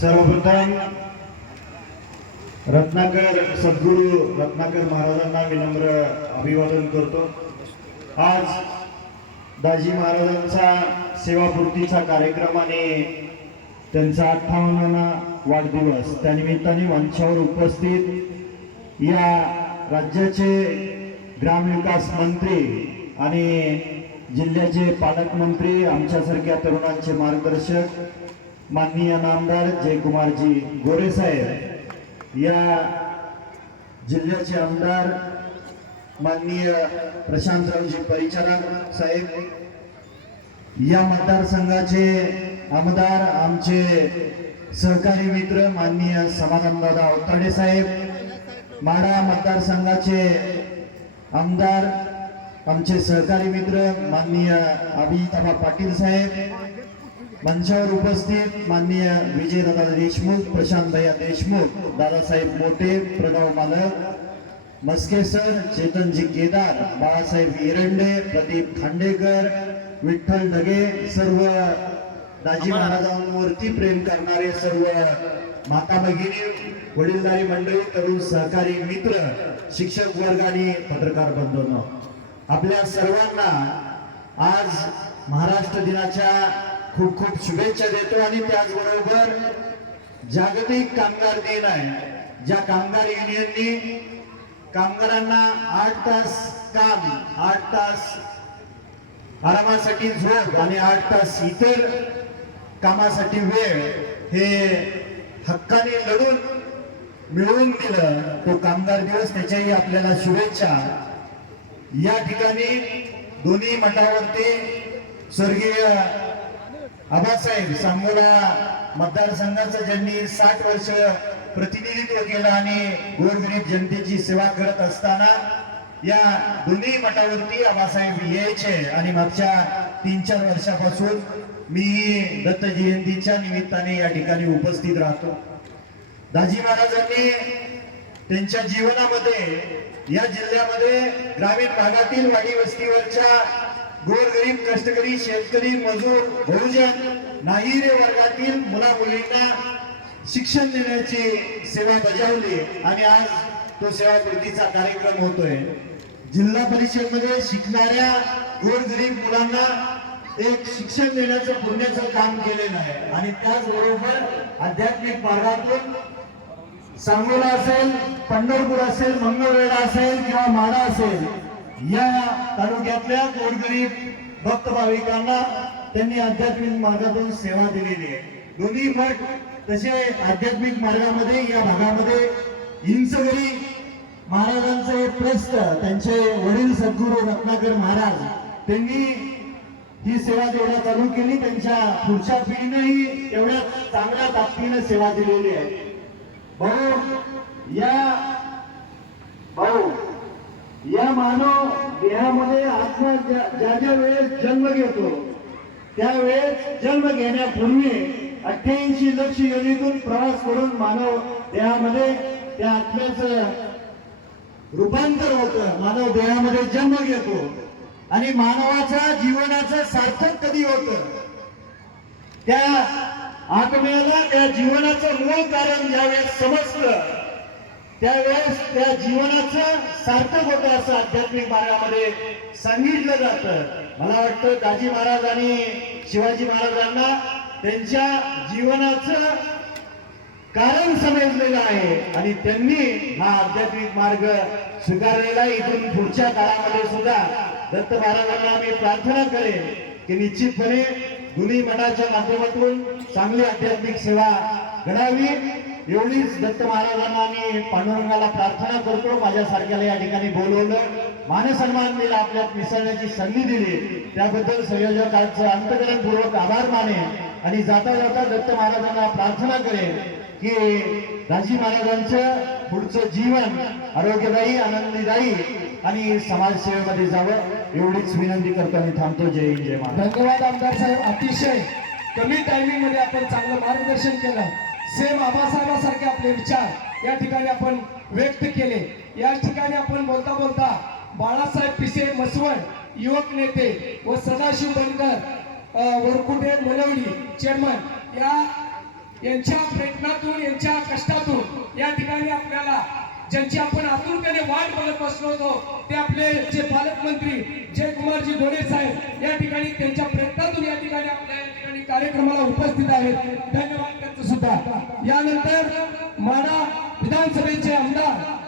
सर्वप्रथम रत्नाकर सद्गुरू रत्नाकर महाराजांना विनम्र अभिवादन करतो. आज दाजी महाराजांचा सेवापूर्तीचा कार्यक्रम आणि त्यांचा अठ्ठावन्ना वाढदिवस त्यानिमित्ताने मंचावर उपस्थित या राज्याचे ग्रामविकास मंत्री आणि जिल्ह्याचे पालकमंत्री आमच्यासारख्या तरुणांचे मार्गदर्शक माननीय नामदार जयकुमारजी गोरे साहेब या जिल्ह्याचे आमदार माननीय प्रशांतरावजी परिचारक साहेब या मतदारसंघाचे आमदार आमचे सहकारी मित्र माननीय समाधानदादा अवताडे साहेब माडा मतदारसंघाचे आमदार आमचे सहकारी मित्र माननीय अभिजिताबा पाटील साहेब मंचावर उपस्थित माननीय विजयदादा देशमुख प्रशांत भैया देशमुख दादासाहेब मोठे प्रणव मालक मस्के सर चेतनजी केदार बाळासाहेब एरंडे प्रदीप खांडेकर विठ्ठल ढगे सर्व दाजी महाराजांवरती प्रेम करणारे सर्व माता भगिनी वडीलधारी मंडळी तरुण सहकारी मित्र शिक्षक वर्ग आणि पत्रकार बंधूंनो आपल्या सर्वांना आज महाराष्ट्र दिनाच्या खूप खूप शुभेच्छा देतो आणि त्याचबरोबर जागतिक कामगार दिन आहे. ज्या कामगार युनियननी कामगारांना आठ तास काम आठ तास आरामासाठी झोप आणि आठ तास इतर कामासाठी वेळ हे हक्काने लढून मिळवून दिलं. तो कामगार दिवस त्याच्याही आपल्याला शुभेच्छा. या ठिकाणी दोन्ही मठावरती स्वर्गीय आबासाहेब सांगोला मतदारसंघाचं ज्यांनी साठ वर्ष प्रतिनिधित्व केलं आणि गोरगरीब जनतेची सेवा करत असताना या दोन्ही मठावरती आबासाहेब यायचे आणि मागच्या तीन चार वर्षापासून मी दत्त जयंतीच्या निमित्ताने या ठिकाणी उपस्थित राहतो. दाजी महाराजांनी त्यांच्या जीवनामध्ये या जिल्ह्यामध्ये ग्रामीण भागातील वाडी वस्तीवरच्या गोरगरीब कष्टकरी शेतकरी मजूर बहुजन नाहीरे वर्गातील मुला मुलींना शिक्षण देण्याची सेवा बजावली आणि आज तो सेवा कृतीचा कार्यक्रम होतोय. जिल्हा परिषदमध्ये शिकणाऱ्या गोरगरीब मुलांना एक शिक्षण देण्याचं पुण्याचं काम केलेलं आहे. आणि त्याचबरोबर आध्यात्मिक मार्गातून सांगोला असेल पंढरपूर असेल मंगळवेढा असेल किंवा माडा असेल या तालुक्यातल्या गोरगरीब भक्त भाविकांना त्यांनी आध्यात्मिक मार्गातून सेवा दिलेली आहे. दोन्ही मठ तसे आध्यात्मिक मार्गामध्ये या भागामध्ये हिंसगरी महाराजांचं एक प्रस्त त्यांचे वडील सद्गुरू रत्नाकर महाराज त्यांनी ही सेवा जेवढ्या चालू केली. त्यांच्या पुढच्या पिढीनंही तेवढ्या चांगल्या ताकदीनं सेवा दिलेली आहे. भाऊ या मानव देहामध्ये आत्मा ज्या ज्या वेळेस जन्म घेतो त्यावेळेस जन्म घेण्यापूर्वी अठ्ठ्याऐंशी लक्ष योनीतून प्रवास करून मानव देहामध्ये त्या आत्म्याचं रूपांतर होतं. मानव देहामध्ये जन्म घेतो. आणि मानवाच्या जीवनाचं सार्थक कधी होतं? त्या आत्म्याला त्या जीवनाचं मूळ कारण ज्यावेळेस समजतं त्यावेळेस त्या जीवनाचं सार्थक होतं असं आध्यात्मिक मार्गामध्ये सांगितलं जातं. मला वाटतं दाजी महाराज आणि शिवाजी महाराजांना त्यांच्या जीवनाचं कारण समजलेलं आहे आणि त्यांनी हा आध्यात्मिक मार्ग स्वीकारलेला इथून पुढच्या काळामध्ये सुद्धा दत्त महाराजांना मी प्रार्थना करेन की निश्चितपणे दोन्ही मठाच्या माध्यमातून चांगली आध्यात्मिक सेवा घडावी. एवढीच दत्त महाराजांना मी पांडुरंगाला प्रार्थना करतो. माझ्यासारख्याला या ठिकाणी बोलवलं. मानसन्मान दिला आपल्यात मिसळण्याची संधी दिली. त्याबद्दल संयोजकांचं अंतकरणपूर्वक आभार माने आणि जाता जाता दत्त महाराजांना प्रार्थना करेन की राजी महाराजांचं पुढचं जीवन आरोग्यदायी आनंदीदायी आणि समाजसेवेमध्ये जावं एवढीच विनंती करतो मी थांबतो. जय जय महाराज. धन्यवाद आमदार साहेब. अतिशय कमी टायमिंगमध्ये आपण चांगलं मार्गदर्शन केलं. सेम आबासाहेबासारखे आपले विचार या ठिकाणी आपण व्यक्त केले. या ठिकाणी आपण बोलता बोलता बाळासाहेब पिसे मसवड युवक नेते व सदाशिव बनकर वरकुटे मनवडी चेअरमन या यांच्या प्रयत्नातून यांच्या कष्टातून या ठिकाणी आपल्याला ज्यांची आपण आतुरतेने वाट बघत बसलो होतो ते आपले जे पालकमंत्री जयकुमारजी धोणे साहेब या ठिकाणी त्यांच्या प्रयत्नातून या ठिकाणी आपल्या या ठिकाणी कार्यक्रमाला उपस्थित आहेत. धन्यवाद. सुद्धा. यानंतर माडा विधानसभेचे आमदार